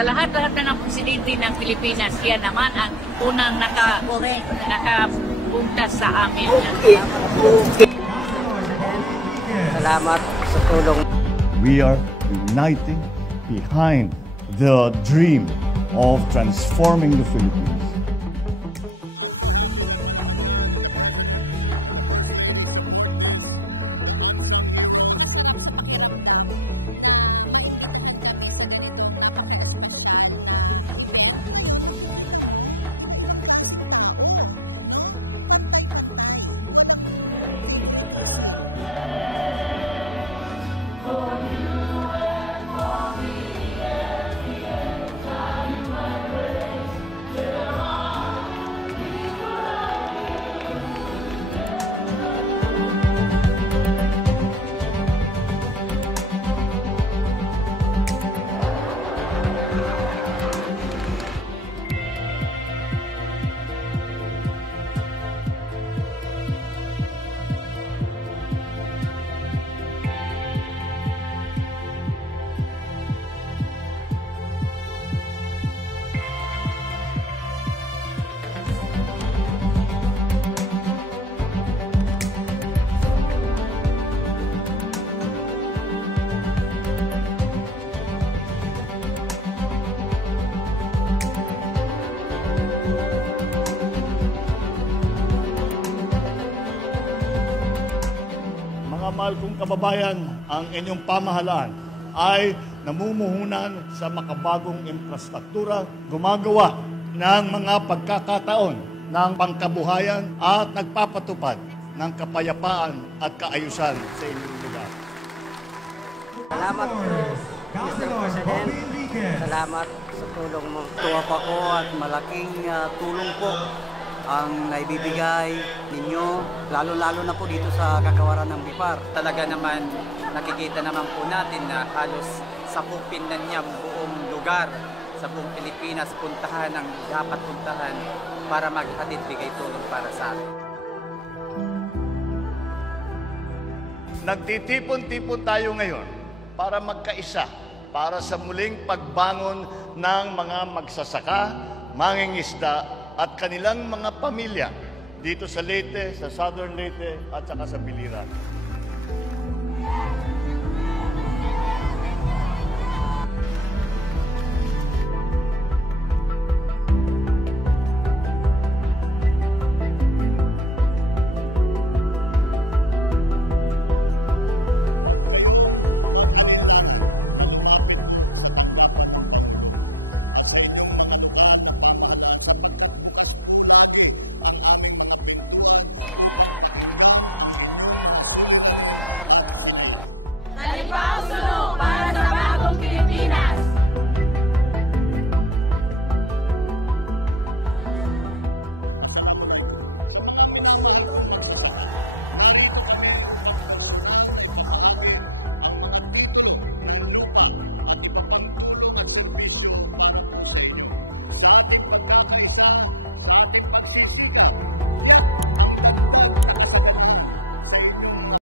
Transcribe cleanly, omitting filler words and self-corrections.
Sa lahat-lahat na ng presidente ng Pilipinas, yan naman ang unang nakapuntas sa amin. Salamat sa tulong. We are uniting behind the dream of transforming the Philippines. Mga mahal kong kababayan, ang inyong pamahalaan ay namumuhunan sa makabagong infrastruktura, gumagawa ng mga pagkakataon ng pangkabuhayan at nagpapatupad ng kapayapaan at kaayusan sa inyong lugar. Salamat po, Mr. President. Salamat sa tulong mo. Tuwa pa ko at malaking tulong po ang naibibigay ninyo, lalo-lalo na po dito sa kagawaran ng BIPAR. Talaga naman, nakikita naman po natin na halos sakupin na niya buong lugar sa buong Pilipinas, puntahan ang dapat puntahan para maghatid bigay tulong para sa atin. Nagtitipon-tipon tayo ngayon para magkaisa, para sa muling pagbangon ng mga magsasaka, mangingisda, at kanilang mga pamilya dito sa Leyte, sa Southern Leyte at saka sa Biliran.